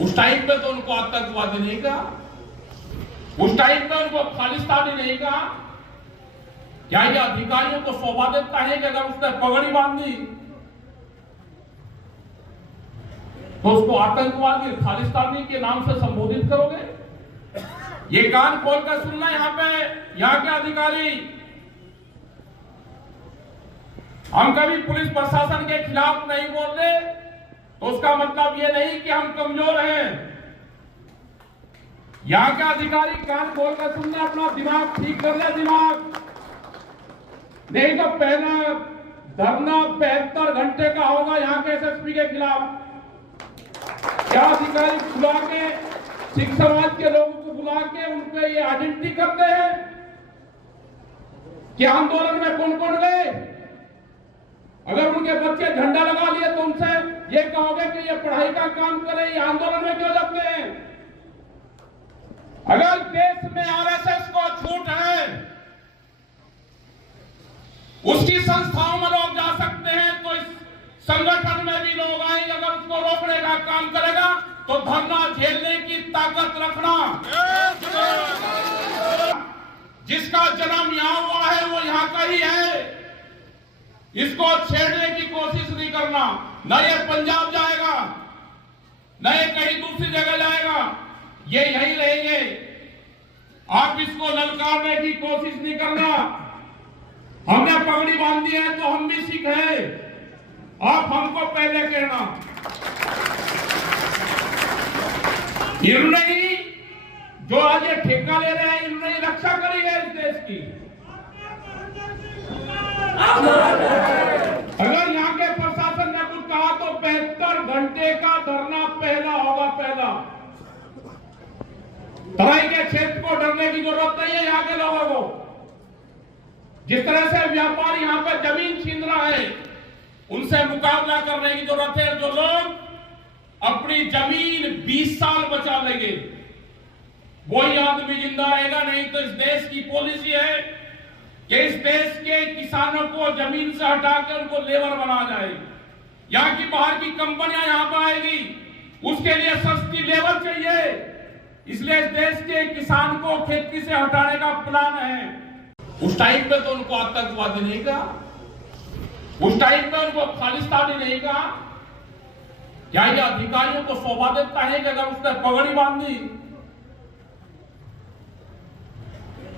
उस टाइम पे तो उनको आतंकवादी नहीं कहा, उस टाइम पे उनको खालिस्तानी नहीं कहा। क्या ये अधिकारियों को शोभा देता है कि अगर उसने पगड़ी बांधी तो उसको आतंकवादी खालिस्तानी के नाम से संबोधित करोगे? ये कान खोल कर सुनना यहाँ के अधिकारी। हम कभी पुलिस प्रशासन के खिलाफ नहीं बोल रहे तो उसका मतलब ये नहीं कि हम कमजोर हैं। यहाँ के अधिकारी कान खोल कर सुनना, अपना दिमाग ठीक कर ले, दिमाग नहीं तो पहला धरना 72 घंटे का होगा यहाँ के एसएसपी के खिलाफ। क्या अधिकारी बुला के सिख समाज के लोगों को बुला के उनपे ये आइडेंटिटी करते हैं कि आंदोलन में कौन कौन गए? अगर उनके बच्चे झंडा लगा लिए तो उनसे ये कहोगे कि ये पढ़ाई का काम करे, ये आंदोलन में क्यों जाते हैं? अगर देश में आरएसएस को छूट है, उसकी संस्थाओं में लोग जा सकते हैं, तो इस संगठन में भी लोग आएंगे। अगर उसको रोकने का काम करेगा तो धरना झेलने की ताकत रखना। जिसका जन्म यहां हुआ है वो यहां का ही है, इसको छेड़ने की कोशिश नहीं करना। न ये पंजाब जाएगा, न ये कहीं दूसरी जगह जाएगा, ये यहीं रहेंगे। आप इसको ललकारने की कोशिश नहीं करना। हमने पगड़ी बांधी है तो हम भी सिख हैं, आप हमको पहले कहना। इन्होंने ही जो आज ये ठेका ले रहे हैं, इन्होंने रक्षा करी है इस देश की। अगर यहाँ के प्रशासन ने कुछ कहा तो 72 घंटे का धरना पहला होगा, पहला। तराई के क्षेत्र को डरने की जरूरत नहीं है यहाँ के लोगों को। जिस तरह से व्यापारी यहाँ पे जमीन छीन रहा है, उनसे मुकाबला करने की जरूरत है। जो लोग अपनी जमीन 20 साल बचा लेंगे वही आदमी जिंदा रहेगा। नहीं तो इस देश की पॉलिसी है कि इस देश के किसानों को जमीन से हटाकर उनको लेबर बना जाए। यहाँ की बाहर की कंपनियां यहाँ पर आएगी, उसके लिए सस्ती लेबर चाहिए, इसलिए इस देश के किसान को खेती से हटाने का प्लान है। उस टाइम पे तो उनको आतंकवादी नहीं कहा, उस टाइम पे उनको खालिस्तानी नहीं कहा। क्या ये अधिकारियों को शोभा देता है कि अगर उसने पगड़ी बांधी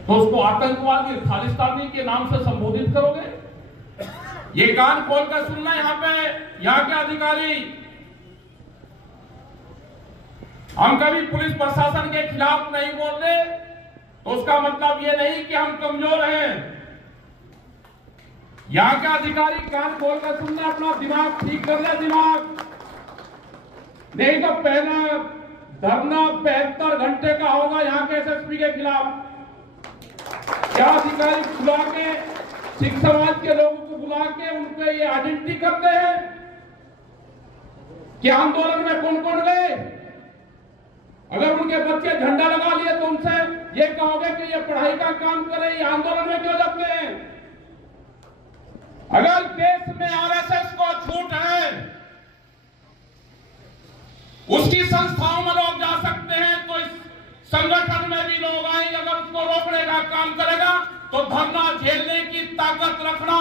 तो उसको आतंकवादी खालिस्तानी के नाम से संबोधित करोगे? ये कान खोल कर सुनना यहाँ के अधिकारी। हम कभी पुलिस प्रशासन के खिलाफ नहीं बोल रहे तो उसका मतलब ये नहीं कि हम कमजोर हैं। यहाँ के अधिकारी कान खोल कर सुनना, अपना दिमाग ठीक कर ले, दिमाग नहीं तो पहला धरना 72 घंटे का होगा यहाँ के एसएसपी के खिलाफ। क्या अधिकारी बुला के सिख समाज के लोगों को बुला के उनपे ये आइडेंटिटी करते हैं कि आंदोलन में कौन कौन गए? अगर उनके बच्चे झंडा लगा लिए तो उनसे ये कहोगे कि ये पढ़ाई का काम करे, ये आंदोलन में क्यों जाते हैं? अगर देश में आरएसएस को छूट है, उसकी संस्थाओं में लोग जा सकते हैं, तो इस संगठन में भी लोग आएंगे। अगर उसको रोकने का काम करेगा तो धरना झेलने की ताकत रखना।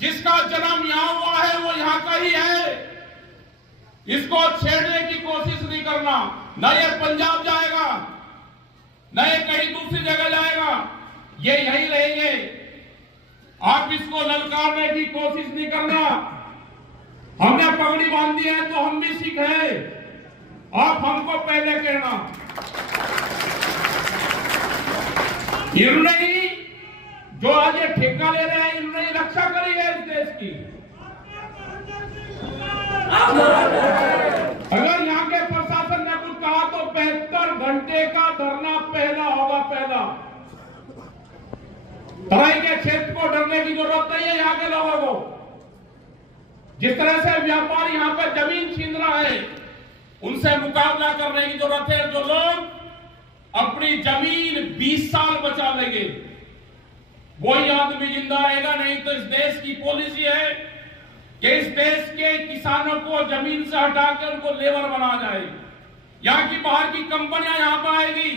जिसका जन्म यहां हुआ है वो यहां का ही है, इसको छेड़ने की कोशिश नहीं करना। न ये पंजाब जाएगा, न ये कहीं दूसरी जगह जाएगा, ये यहीं रहेंगे। आप इसको ललकारने की कोशिश नहीं करना। हमने पगड़ी बांधी है तो हम भी सिख हैं, आप हमको पहले कहना। इन्होंने ही जो आज ये ठेका ले रहे हैं, इन्होंने रक्षा करी है इस देश की। अगर यहाँ के प्रशासन ने कुछ कहा तो 72 घंटे का धरना पहला होगा, पहला। तराई के क्षेत्र को डरने की जरूरत नहीं है यहाँ के लोगों को। जिस तरह से व्यापारी यहाँ पे जमीन छीन रहा है, उनसे मुकाबला करने की जरूरत है। जो लोग अपनी जमीन 20 साल बचा लेंगे वही आदमी जिंदा रहेगा। नहीं तो इस देश की पॉलिसी है कि इस देश के किसानों को जमीन से हटाकर उनको लेबर बना जाए। यहाँ की बाहर की कंपनियां यहाँ पर आएगी,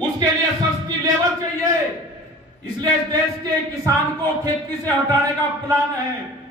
उसके लिए सस्ती लेबर चाहिए, इसलिए इस देश के किसान को खेती से हटाने का प्लान है।